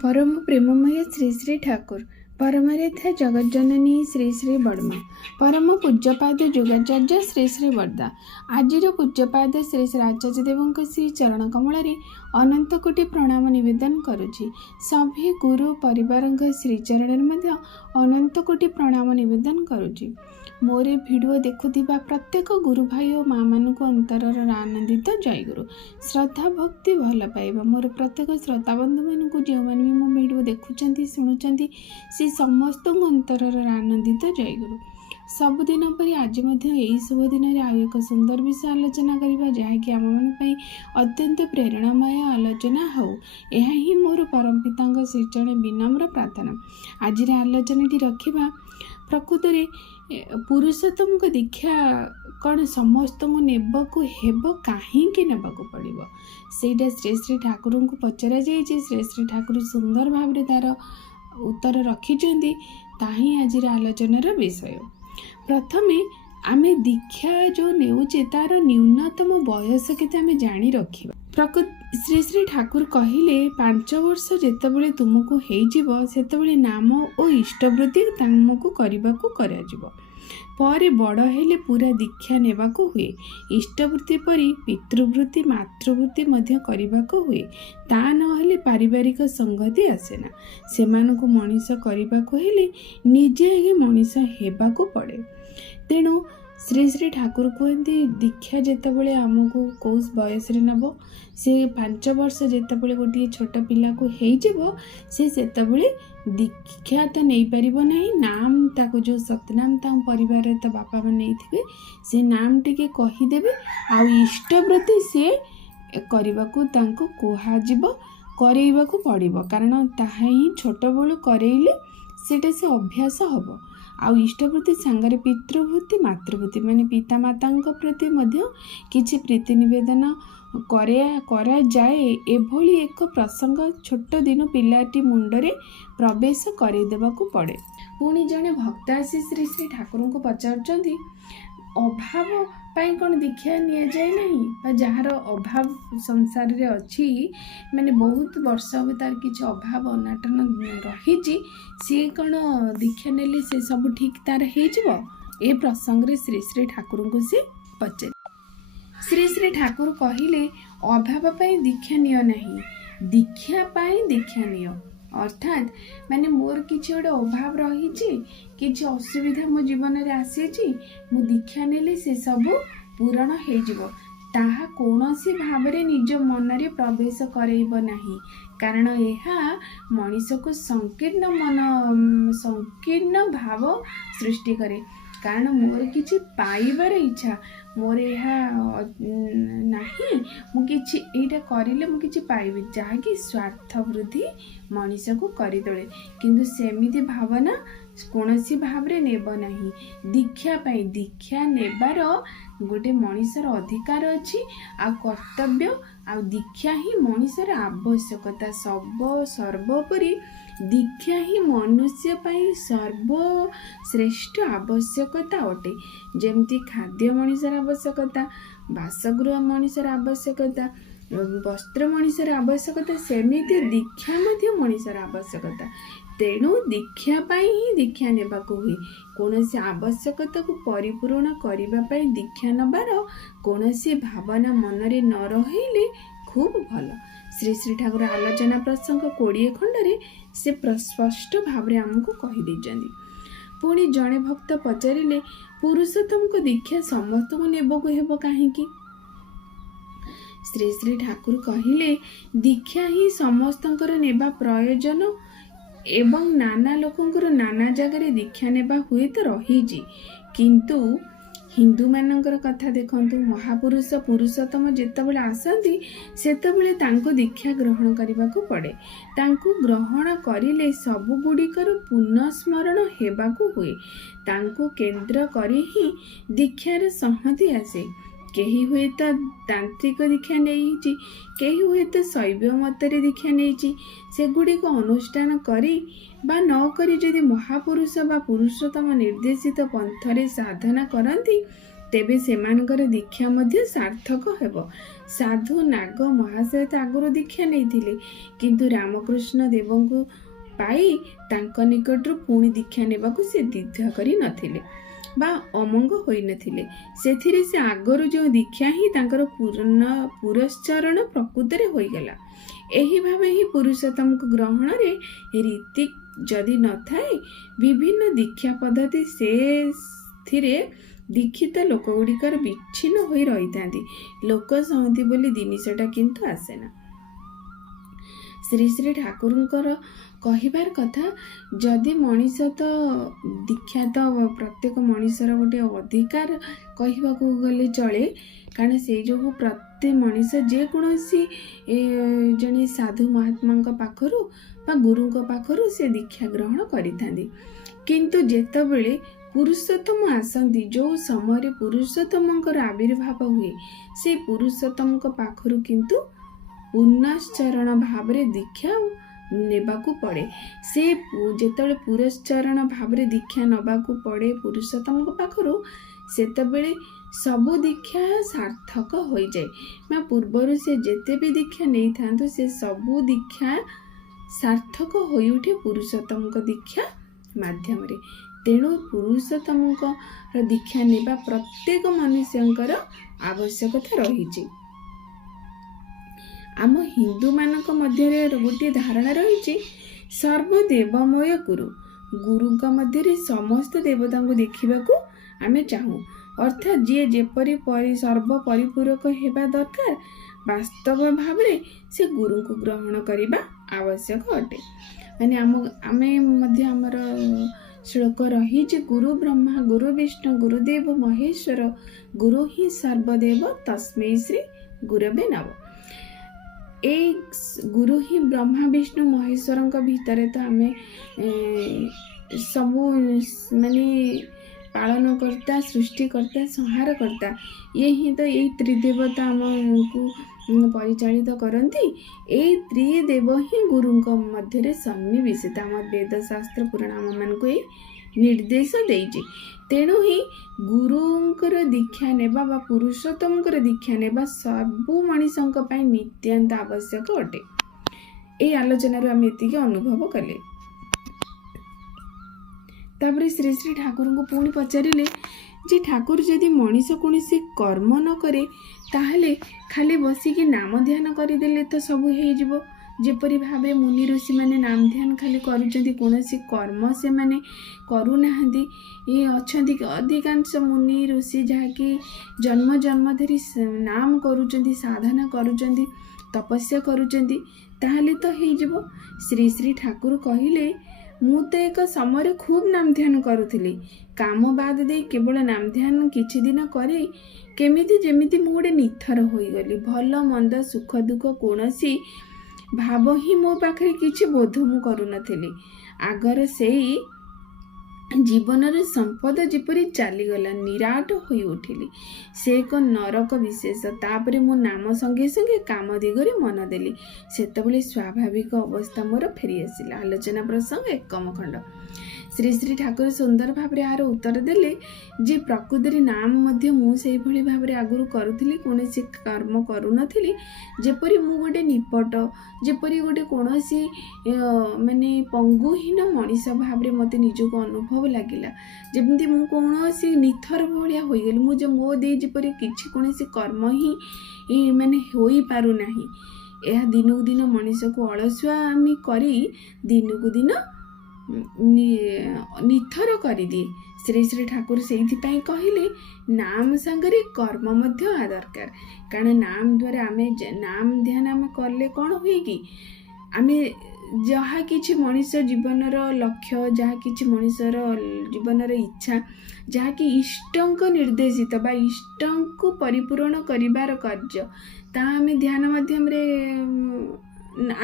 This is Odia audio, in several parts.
परम प्रेममय श्री श्री ठाकुर परमरेथा जगज्जननी श्री श्री बड़मा परम पूज्यपाद जुगाचार्य श्री श्री बरदा आजिर पूज्यपाद श्री श्री आचार्य देव श्री चरण कमल अनंत कोटि प्रणाम निवेदन करुछि। सभी गुरु परिवार श्रीचरण में अनंत कोटि प्रणाम निवेदन करुछि। मोरे भिडियो देखुथिबा प्रत्येक गुरु भाई और माँ मानक अंतरर आनंदित जय गुरु श्रद्धा भक्ति भल पाइबा मोर प्रत्येक श्रोता बंधु मानक जो मैंने भी मो भिडियो देखुंट शुणुंट से समस्त अंतरर आनंदित जय गुरु। सबुदिन पर आज यही शुभ दिन में आउ एक सुंदर विषय आलोचना करवा जहाँकि आम मान अत्यंत प्रेरणामय आलोचना हो। यह ही मोर परम पिता श्रीचरण विनम्र प्रार्थना। आज आलोचना रखा प्रकृत में पुरुषोत्तम को दीक्षा कौन समस्त नेबकु हेब कहीं नेबाकु पड़ो सेटा श्री श्री ठाकुर को पचरा जाइए। श्री श्री ठाकुर सुंदर भाव तार उत्तर रखिंट ताही आज आलोचनार विषय। प्रथमे आमे दीक्षा जो नेउचे तार न्यूनतम बयस के आमे जानी रखिबा। प्रकृत श्री श्री ठाकुर कहिले 5 वर्ष जेतेबेले तुमको हेजिबो सेतेबेले नाम और इष्टवृत्ति तुमको करबाकू कराजिबो। पर बड़ हेले पूरा दीक्षा नेबाकू हुए। इष्टवृत्ति परी पितृवृत्ति मातृवृत्ति मध्य करबाकू हुए। ता नहेले पारिवारिक संगति आसेना। सेमानकू मनीष करबाकू हेले निजे ही मनीष हेबाकू पड़े। तेणु श्री श्री ठाकुर कहते दीक्षा जितेबाला आमको कौ बयस नब से 5 वर्ष जितेबाला गोटे छोट पिला को सेतबले दीक्षा तो नहीं पार ना। नाम ताको जो सतनाम परिवार तो बापा मैंने से नाम टिके कहीदेवे आ इष्टवृत्ति सी करने को करवाक पड़ो कारण ताहा ही छोट बलू करइले सेटा से अभ्यास हम। आउ इष्टवृत्ति सांगरे पितृवृत्ति मातृवृत्ति माने पिता माता प्रति मध्य किछि प्रीति निवेदन करा जाए। एभली एक प्रसंग छोट दिन पिलाटी मुंडरे प्रवेश करदेबाकू पड़े। पुणी जड़े भक्त आसी श्री श्री ठाकुर को पचारुचंदी अभाव पाई कौन दीक्षा नि जाए ना जार अभाव संसार रे अच्छी माने बहुत वर्ष हो तार किसी अभाव अनाटन रही सी कौन दीक्षा नेले से सब ठीक तार हो ए प्रसंग रे श्री श्री ठाकुर को सी पचार। श्री श्री ठाकुर कहिले अभाव पाई दीक्षा नियो नहीं दीक्षा पाई दीक्षा नियो। अर्थात माने मोर किसी गोटे अभाव रही किसी असुविधा मो जीवन में आसी मु दीक्षा नेले से सब पूरण हो ताहा कौनसी भावरे निज मन रे प्रवेश करइब नाही कारण यह मनीष को संकीर्ण भाव सृष्टि करे। कारण मोर किछि पाइबार इच्छा मोर यह नहीं मु किछि एटा करिले मु किछि पाइबि जहाँकि स्वार्थ वृद्धि मनीष को करदे किंतु सेमिति भावना कौनसी भावरे नेब नहीं। दीक्षा पाई दीक्षा नेबार गोटे मनीषर अधिकार अच्छी आ कर्तव्य आ दीक्षा ही मनीषर आवश्यकता सर्वोपरि दीक्षा ही मनुष्य पाई सर्वश्रेष्ठ आवश्यकता अटे। जेमती खाद्य मनीषर आवश्यकता बासगृह मनीषर आवश्यकता वस्त्र मनीषर आवश्यकता सेमिति दीक्षा मध्य मनीषर आवश्यकता। तेणु दीक्षा पाई ही दीक्षा नेबाकू हुए। कौनसी आवश्यकता को परिपूर्ण करबा पाई दीक्षा नबार कौनसी भावना मनरे न रहिले खूब भल। श्री श्री ठाकुर आलोचना प्रसंग 20 खंडरे से स्पष्ट भाव आमको कहीदे। पुणी जड़े भक्त पचारे पुरुषोत्तम को दीक्षा समस्त को नेबको हेब कहीं। श्री श्री ठाकुर कहिले दीक्षा ही समस्तंकर नेबा प्रयोजन एवं नाना लोकंकर नाना जगह दीक्षा नेबा हुए तो रही किंतु हिंदू मानकर कथा देखंतु महापुरुष पुरुषोत्तम जेतेबेले आसंती सेतेबेले तांको दीक्षा ग्रहण करबाकू पड़े। तांको ग्रहण करिले सब गुड़िकर पुनस्मरण हेबाकू हुए। तांको केंद्र करी ही दीक्षार संहति आसे। केही हुए तो तांत्रिक दीक्षा नहीं केही हुए तो शैव मतरे दीक्षा नहीं से गुड़ी को अनुष्ठान करी बा न करी जदि महापुरुष बा पुरुषोत्तम निर्देशित पंथरे साधना करती ତେବେ ସେମାନଙ୍କର ଦୀକ୍ଷା ମଧ୍ୟ ସାର୍ଥକ ହେବ। ସାଧୁ ନାଗ ମହାଶୟ ତ ଆଗରୁ ଦୀକ୍ଷା ନେଇଥିଲେ, କିନ୍ତୁ ରାମକୃଷ୍ଣ ଦେବଙ୍କୁ ପାଇ ତାଙ୍କ ନିକଟରୁ ପୁଣି ଦୀକ୍ଷା ନେବାକୁ ସେ ଦ୍ୱିଧା କରି ନଥିଲେ ବା ଅମଙ୍ଗ ହୋଇନଥିଲେ। ସେଥିରେ ସେ ଆଗରୁ ଯେଉଁ ଦୀକ୍ଷା ହିଁ ତାଙ୍କର ପୁରସ୍ଚରଣ ପ୍ରକୃତରେ ହୋଇଗଲା। ଏହି ଭାବେ ହିଁ ପୁରୁଷୋତ୍ତମକୁ ଗ୍ରହଣରେ ରୀତି ଯଦି ନଥାଏ, ବିଭିନ୍ନ ଦୀକ୍ଷା ପଦ୍ଧତି ସେଥିରେ ଦୀକ୍ଷିତ ଲୋକଗୁଡ଼ିକର ବିଚ୍ଛିନ୍ନ ହୋଇ ରହିଥାନ୍ତି। ଲୋକ ସଂହତି ବୋଲି ଜିନିଷଟା କିନ୍ତୁ ଆସେନା। ଶ୍ରୀ ଶ୍ରୀ ଠାକୁରଙ୍କର କହିବାର କଥା, ଯଦି ମଣିଷ ତ ଦୀକ୍ଷା ତ ପ୍ରତ୍ୟେକ ମଣିଷର ଗୋଟେ ଅଧିକାର କହିବାକୁ ଗଲେ ଚଳେ, କାରଣ ସେଇ ଯୋଗୁଁ ପ୍ରତ୍ୟେକ ମଣିଷ ଯେକୌଣସି ଜଣେ ସାଧୁ ମହାତ୍ମାଙ୍କ ପାଖରୁ ବା ଗୁରୁଙ୍କ ପାଖରୁ ସେ ଦୀକ୍ଷା ଗ୍ରହଣ କରିଥାନ୍ତି। କିନ୍ତୁ ଯେତେବେଳେ ପୁରୁଷୋତ୍ତମ ଆସନ୍ତି, ଯେଉଁ ସମୟରେ ପୁରୁଷୋତ୍ତମଙ୍କର ଆବିର୍ଭାବ ହୁଏ, ସେ ପୁରୁଷୋତ୍ତମଙ୍କ ପାଖରୁ କିନ୍ତୁ ପୁନଶ୍ଚରଣ ଭାବରେ ଦୀକ୍ଷା ନେବାକୁ ପଡ଼େ। ସେ ଯେତେବେଳେ ପୁରସ୍ଚରଣ ଭାବରେ ଦୀକ୍ଷା ନେବାକୁ ପଡ଼େ ପୁରୁଷୋତ୍ତମଙ୍କ ପାଖରୁ, ସେତେବେଳେ ସବୁ ଦୀକ୍ଷା ସାର୍ଥକ ହୋଇଯାଏ। ବା ପୂର୍ବରୁ ସେ ଯେତେ ବି ଦୀକ୍ଷା ନେଇଥାନ୍ତୁ, ସେ ସବୁ ଦୀକ୍ଷା ସାର୍ଥକ ହୋଇଉଠେ ପୁରୁଷୋତ୍ତମଙ୍କ ଦୀକ୍ଷା ମାଧ୍ୟମରେ। ତେଣୁ ପୁରୁଷୋତ୍ତମଙ୍କର ଦୀକ୍ଷା ନେବା ପ୍ରତ୍ୟେକ ମନୁଷ୍ୟଙ୍କର ଆବଶ୍ୟକତା ରହିଛି। ଆମ ହିନ୍ଦୁମାନଙ୍କ ମଧ୍ୟରେ ଗୋଟିଏ ଧାରଣା ରହିଛି, ସର୍ବଦେବମୟ ଗୁରୁ। ଗୁରୁଙ୍କ ମଧ୍ୟରେ ସମସ୍ତ ଦେବତାଙ୍କୁ ଦେଖିବାକୁ ଆମେ ଚାହୁଁ। ଅର୍ଥାତ୍ ଯିଏ ଯେପରି ସର୍ବ ପରିପୂରକ ହେବା ଦରକାର, ବାସ୍ତବ ଭାବରେ ସେ ଗୁରୁଙ୍କୁ ଗ୍ରହଣ କରିବା ଆବଶ୍ୟକ ଅଟେ। ମାନେ ଆମେ ମଧ୍ୟ ଆମର ଶ୍ଲୋକ ରହିଛି, ଗୁରୁ ବ୍ରହ୍ମା ଗୁରୁ ବିଷ୍ଣୁ ଗୁରୁଦେବ ମହେଶ୍ୱର ଗୁରୁ ହିଁ ସର୍ବଦେବ ତସ୍ମୈ ଶ୍ରୀ ଗୁରବେ ନମଃ। ଏଇ ଗୁରୁ ହିଁ ବ୍ରହ୍ମା ବିଷ୍ଣୁ ମହେଶ୍ୱରଙ୍କ ଭିତରେ ତ ଆମେ ସବୁ ମାନେ ପାଳନକର୍ତ୍ତା, ସୃଷ୍ଟିକର୍ତ୍ତା, ସଂହାରକର୍ତ୍ତା, ଇଏ ହିଁ ତ ଏଇ ତ୍ରିଦେବତା ଆମକୁ ପରିଚାଳିତ କରନ୍ତି। ଏଇ ତ୍ରିଦେବ ହିଁ ଗୁରୁଙ୍କ ମଧ୍ୟରେ ସନ୍ନିବେଶିତ। ଆମ ବେଦଶାସ୍ତ୍ର ପୁରାଣ ଆମମାନଙ୍କୁ ଏଇ ନିର୍ଦ୍ଦେଶ ଦେଇଛି। ତେଣୁ ହିଁ ଗୁରୁଙ୍କର ଦୀକ୍ଷା ନେବା ବା ପୁରୁଷୋତ୍ତମଙ୍କର ଦୀକ୍ଷା ନେବା ସବୁ ମଣିଷଙ୍କ ପାଇଁ ନିତ୍ୟାନ୍ତ ଆବଶ୍ୟକ ଅଟେ। ଏଇ ଆଲୋଚନାରୁ ଆମେ ଏତିକି ଅନୁଭବ କଲେ। ତାପରେ ଶ୍ରୀ ଶ୍ରୀ ଠାକୁରଙ୍କୁ ପୁଣି ପଚାରିଲେ ଯେ, ଠାକୁର ଯଦି ମଣିଷ କୌଣସି କର୍ମ ନ କରେ, ତାହେଲେ ଖାଲି ବସିକି ନାମ ଧ୍ୟାନ କରିଦେଲେ ତ ସବୁ ହେଇଯିବ। ଯେପରି ଭାବେ ମୁନି ଋଷିମାନେ ନାମ ଧ୍ୟାନ ଖାଲି କରୁଛନ୍ତି, କୌଣସି କର୍ମ ସେମାନେ କରୁନାହାନ୍ତି। ଅଛନ୍ତି ଅଧିକାଂଶ ମୁନି ଋଷି ଯାହାକି ଜନ୍ମ ଜନ୍ମ ଧରି ନାମ କରୁଛନ୍ତି, ସାଧନା କରୁଛନ୍ତି, ତପସ୍ୟା କରୁଛନ୍ତି, ତାହେଲେ ତ ହେଇଯିବ। ଶ୍ରୀ ଶ୍ରୀ ଠାକୁର କହିଲେ, ମୁଁ ତ ଏକ ସମୟରେ ଖୁବ୍ ନାମ ଧ୍ୟାନ କରୁଥିଲି। କାମ ବାଦ ଦେଇ କେବଳ ନାମ ଧ୍ୟାନ କିଛି ଦିନ କରି କେମିତି ଯେମିତି ମୁଁ ଗୋଟେ ନିଥର ହୋଇଗଲି। ଭଲ ମନ୍ଦ ସୁଖ ଦୁଃଖ କୌଣସି ଭାବ ହିଁ ମୋ ପାଖରେ କିଛି ବୋଧ ମୁଁ କରୁନଥିଲି। ଆଗର ସେଇ ଜୀବନର ସମ୍ପଦ ଯେପରି ଚାଲିଗଲା, ନିରାଟ ହୋଇ ଉଠିଲି। ସେ ଏକ ନରକ ବିଶେଷ। ତାପରେ ମୋ ନାମ ସଙ୍ଗେ ସଙ୍ଗେ କାମ ଦିଗରେ ମନ ଦେଲି। ସେତେବେଳେ ସ୍ୱାଭାବିକ ଅବସ୍ଥା ମୋର ଫେରିଆସିଲା। ଆଲୋଚନା ପ୍ରସଙ୍ଗ 1 ଖଣ୍ଡ। ଶ୍ରୀ ଶ୍ରୀ ଠାକୁର ସୁନ୍ଦର ଭାବରେ ଏହାର ଉତ୍ତର ଦେଲେ ଯେ, ପ୍ରକୃତରେ ନାମ ମଧ୍ୟ ମୁଁ ସେଇଭଳି ଭାବରେ ଆଗରୁ କରୁଥିଲି, କୌଣସି କର୍ମ କରୁନଥିଲି। ଯେପରି ମୁଁ ଗୋଟେ ନିପଟ, ଯେପରି ଗୋଟେ କୌଣସି ମାନେ ପଙ୍ଗୁହୀନ ମଣିଷ ଭାବରେ ମୋତେ ନିଜକୁ ଅନୁଭବ ଲାଗିଲା। ଯେମିତି ମୁଁ କୌଣସି ନିଥର ଭଳିଆ ହୋଇଗଲି। ମୁଁ ମୋ ଦେଇ ଯେପରି କିଛି କୌଣସି କର୍ମ ହିଁ ମାନେ ହୋଇପାରୁନାହିଁ। ଏହା ଦିନକୁ ଦିନ ମଣିଷକୁ ଅଳସୁଆମି କରି ଦିନକୁ ଦିନ ନିଥର କରିଦିଏ। ଶ୍ରୀ ଶ୍ରୀ ଠାକୁର ସେଇଥିପାଇଁ କହିଲେ, ନାମ ସାଙ୍ଗରେ କର୍ମ ମଧ୍ୟ ଦରକାର। କାରଣ ନାମ ଦ୍ୱାରା ନାମ ଧ୍ୟାନ ଆମେ କଲେ କ'ଣ ହୁଏ କି, ଆମେ ଯାହା କିଛି ମଣିଷ ଜୀବନର ଲକ୍ଷ୍ୟ, ଯାହା କିଛି ମଣିଷର ଜୀବନର ଇଚ୍ଛା, ଯାହାକି ଇଷ୍ଟଙ୍କ ନିର୍ଦ୍ଦେଶିତ ବା ଇଷ୍ଟଙ୍କୁ ପରିପୂରଣ କରିବାର କାର୍ଯ୍ୟ, ତାହା ଆମେ ଧ୍ୟାନ ମାଧ୍ୟମରେ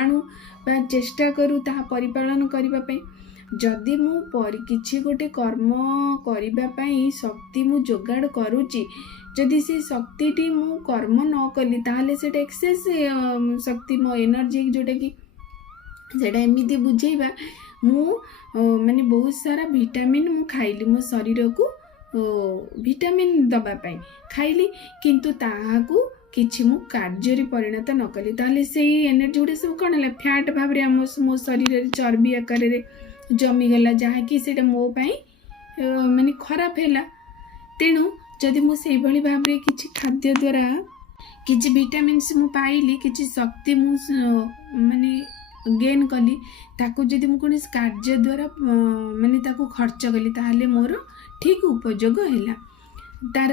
ଆଣୁ ବା ଚେଷ୍ଟା କରୁ ତାହା ପରିପାଳନ କରିବା ପାଇଁ। ଯଦି ମୁଁ କିଛି ଗୋଟେ କର୍ମ କରିବା ପାଇଁ ଶକ୍ତି ମୁଁ ଯୋଗାଡ଼ କରୁଛି, ଯଦି ସେ ଶକ୍ତିଟି ମୁଁ କର୍ମ ନ କଲି, ତାହେଲେ ସେଇଟା ଏକ୍ସେସ୍ ଶକ୍ତି, ମୋ ଏନର୍ଜି, ଯେଉଁଟାକି ସେଇଟା ଏମିତି ବୁଝେଇବା, ମୁଁ ମାନେ ବହୁତ ସାରା ଭିଟାମିନ୍ ମୁଁ ଖାଇଲି ମୋ ଶରୀରକୁ ଭିଟାମିନ୍ ଦେବା ପାଇଁ ଖାଇଲି, କିନ୍ତୁ ତାହାକୁ କିଛି ମୁଁ କାର୍ଯ୍ୟରେ ପରିଣତ ନ କଲି, ତାହେଲେ ସେଇ ଏନର୍ଜି ଗୁଡ଼ା ସବୁ କ'ଣ ହେଲା, ଫ୍ୟାଟ୍ ଭାବରେ ମୋ ଶରୀରରେ ଚର୍ବି ଆକାରରେ ଜମିଗଲା, ଯାହାକି ସେଇଟା ମୋ ପାଇଁ ମାନେ ଖରାପ ହେଲା। ତେଣୁ ଯଦି ମୁଁ ସେଇଭଳି ଭାବରେ କିଛି ଖାଦ୍ୟ ଦ୍ୱାରା କିଛି ଭିଟାମିନ୍ସ ମୁଁ ପାଇଲି, କିଛି ଶକ୍ତି ମୁଁ ମାନେ ଗେନ୍ କଲି, ତାକୁ ଯଦି ମୁଁ କୌଣସି କାର୍ଯ୍ୟ ଦ୍ୱାରା ମାନେ ତାକୁ ଖର୍ଚ୍ଚ କଲି, ତାହେଲେ ମୋର ଠିକ୍ ଉପଯୋଗ ହେଲା। ତାର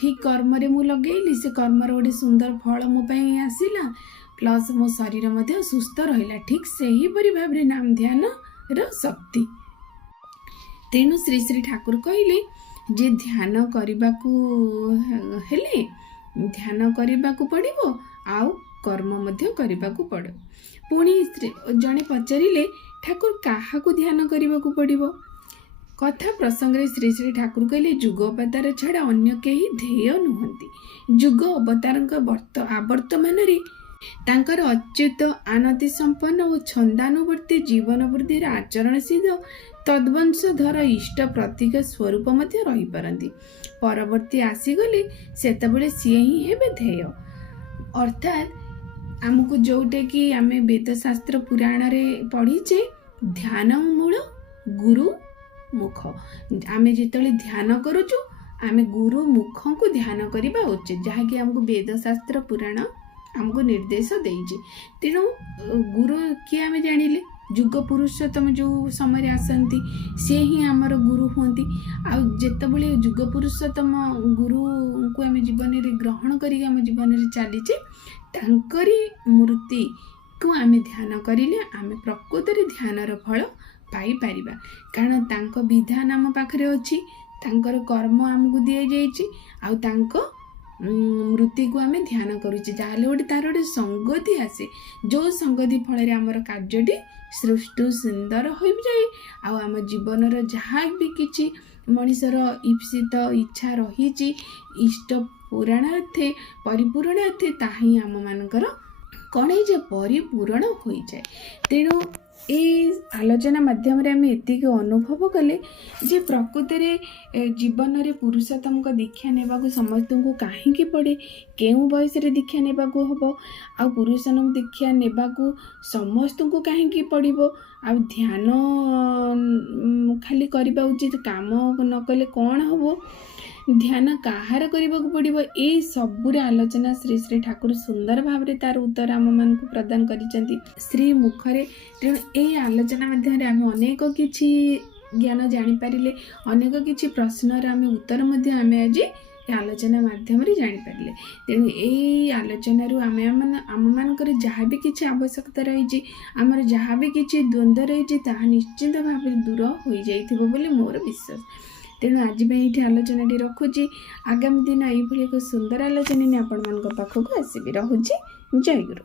ଠିକ୍ କର୍ମରେ ମୁଁ ଲଗେଇଲି, ସେ କର୍ମର ଗୋଟେ ସୁନ୍ଦର ଫଳ ମୋ ପାଇଁ ଆସିଲା, ପ୍ଲସ୍ ମୋ ଶରୀର ମଧ୍ୟ ସୁସ୍ଥ ରହିଲା। ଠିକ୍ ସେହିପରି ଭାବରେ ନାମ ଧ୍ୟାନର ଶକ୍ତି। ତେଣୁ ଶ୍ରୀ ଶ୍ରୀ ଠାକୁର କହିଲେ ଯେ ଧ୍ୟାନ କରିବାକୁ ହେଲେ ଧ୍ୟାନ କରିବାକୁ ପଡ଼ିବ, ଆଉ କର୍ମ ମଧ୍ୟ କରିବାକୁ ପଡ଼ିବ। ପୁଣି ଜଣେ ପଚାରିଲେ, ଠାକୁର କାହାକୁ ଧ୍ୟାନ କରିବାକୁ ପଡ଼ିବ? କଥା ପ୍ରସଙ୍ଗରେ ଶ୍ରୀ ଶ୍ରୀ ଠାକୁର କହିଲେ, ଯୁଗ ଅବତାର ଛଡ଼ା ଅନ୍ୟ କେହି ଧ୍ୟେୟ ନୁହନ୍ତି। ଯୁଗ ଅବତାରଙ୍କ ଆବର୍ତ୍ତମାନରେ ତାଙ୍କର ଅଚ୍ୟୁତ ଆନତି ସମ୍ପନ୍ନ ଓ ଛନ୍ଦାନୁବର୍ତ୍ତୀ ଜୀବନ ବୃଦ୍ଧିର ଆଚରଣ ସିଦ୍ଧ ତଦ୍ବଂଶଧର ଇଷ୍ଟ ପ୍ରତୀକ ସ୍ୱରୂପ ମଧ୍ୟ ରହିପାରନ୍ତି। ପରବର୍ତ୍ତୀ ଆସିଗଲେ ସେତେବେଳେ ସିଏ ହିଁ ହେବେ ଧ୍ୟେୟ। ଅର୍ଥାତ୍ ଆମକୁ ଯେଉଁଟାକି ଆମେ ବେଦଶାସ୍ତ୍ର ପୁରାଣରେ ପଢ଼ିଛେ, ଧ୍ୟାନ ମୂଳ ଗୁରୁ ମୁଖ। ଆମେ ଯେତେବେଳେ ଧ୍ୟାନ କରୁଛୁ, ଆମେ ଗୁରୁ ମୁଖଙ୍କୁ ଧ୍ୟାନ କରିବା ଉଚିତ, ଯାହାକି ଆମକୁ ବେଦଶାସ୍ତ୍ର ପୁରାଣ ଆମକୁ ନିର୍ଦ୍ଦେଶ ଦେଇଛି। ତେଣୁ ଗୁରୁ କିଏ ଆମେ ଜାଣିଲେ, ଯୁଗ ପୁରୁଷୋତ୍ତମ ଯେଉଁ ସମୟରେ ଆସନ୍ତି ସିଏ ହିଁ ଆମର ଗୁରୁ ହୁଅନ୍ତି। ଆଉ ଯେତେବେଳେ ଯୁଗ ପୁରୁଷୋତ୍ତମ ଗୁରୁଙ୍କୁ ଆମେ ଜୀବନରେ ଗ୍ରହଣ କରିକି ଆମ ଜୀବନରେ ଚାଲିଛେ, ତାଙ୍କରି ମୂର୍ତ୍ତିକୁ ଆମେ ଧ୍ୟାନ କରିଲେ ଆମେ ପ୍ରକୃତରେ ଧ୍ୟାନର ଫଳ ପାଇପାରିବା। କାରଣ ତାଙ୍କ ବିଧାନ ଆମ ପାଖରେ ଅଛି, ତାଙ୍କର କର୍ମ ଆମକୁ ଦିଆଯାଇଛି, ଆଉ ତାଙ୍କ ମୂର୍ତ୍ତିକୁ ଆମେ ଧ୍ୟାନ କରୁଛେ, ଯାହେଲେ ଗୋଟେ ତାର ଗୋଟେ ସଙ୍ଗତି ଆସେ, ଯେଉଁ ସଙ୍ଗତି ଫଳରେ ଆମର କାର୍ଯ୍ୟଟି ସୃଷ୍ଟି ସୁନ୍ଦର ହୋଇଯାଏ। ଆଉ ଆମ ଜୀବନର ଯାହା ବି କିଛି ମଣିଷର ଇପ୍ସିତ ଇଚ୍ଛା ରହିଛି ଇଷ୍ଟ ପୁରାଣାର୍ଥେ ପରିପୂରଣାର୍ଥେ, ତାହା ହିଁ ଆମମାନଙ୍କର କ'ଣ ହେଇଯାଏ, ପରିପୂରଣ ହୋଇଯାଏ। ତେଣୁ ଏଇ ଆଲୋଚନା ମାଧ୍ୟମରେ ଆମେ ଏତିକି ଅନୁଭବ କଲେ ଯେ ପ୍ରକୃତରେ ଜୀବନରେ ପୁରୁଷୋତ୍ତମଙ୍କ ଦୀକ୍ଷା ନେବାକୁ ସମସ୍ତଙ୍କୁ କାହିଁକି ପଡ଼େ, କେଉଁ ବୟସରେ ଦୀକ୍ଷା ନେବାକୁ ହେବ, ଆଉ ପୁରୁଷୋତ୍ତମ ଦୀକ୍ଷା ନେବାକୁ ସମସ୍ତଙ୍କୁ କାହିଁକି ପଡ଼ିବ, ଆଉ ଧ୍ୟାନ ଖାଲି କରିବା ଉଚିତ, କାମ ନ କଲେ କ'ଣ ହେବ, ଧ୍ୟାନ କାହାର କରିବାକୁ ପଡ଼ିବ, ଏଇ ସବୁରେ ଆଲୋଚନା ଶ୍ରୀ ଶ୍ରୀ ଠାକୁର ସୁନ୍ଦର ଭାବରେ ତାର ଉତ୍ତର ଆମମାନଙ୍କୁ ପ୍ରଦାନ କରିଛନ୍ତି ଶ୍ରୀ ମୁଖରେ। ତେଣୁ ଏଇ ଆଲୋଚନା ମାଧ୍ୟମରେ ଆମେ ଅନେକ କିଛି ଜ୍ଞାନ ଜାଣିପାରିଲେ, ଅନେକ କିଛି ପ୍ରଶ୍ନର ଆମେ ଉତ୍ତର ମଧ୍ୟ ଆମେ ଆଜି ଏ ଆଲୋଚନା ମାଧ୍ୟମରେ ଜାଣିପାରିଲେ। ତେଣୁ ଏଇ ଆଲୋଚନାରୁ ଆମମାନଙ୍କର ଯାହା ବି କିଛି ଆବଶ୍ୟକତା ରହିଛି, ଆମର ଯାହା ବି କିଛି ଦ୍ୱନ୍ଦ୍ୱ ରହିଛି, ତାହା ନିଶ୍ଚିନ୍ତ ଭାବରେ ଦୂର ହୋଇଯାଇଥିବ ବୋଲି ମୋର ବିଶ୍ୱାସ। ତେଣୁ ଆଜି ପାଇଁ ଏଇଠି ଆଲୋଚନାଟି ରଖୁଛି। ଆଗାମୀ ଦିନ ଏଇଭଳି ଏକ ସୁନ୍ଦର ଆଲୋଚନା ନେଇ ଆପଣମାନଙ୍କ ପାଖକୁ ଆସିବି। ରହୁଛି। ଜୟ ଗୁରୁ।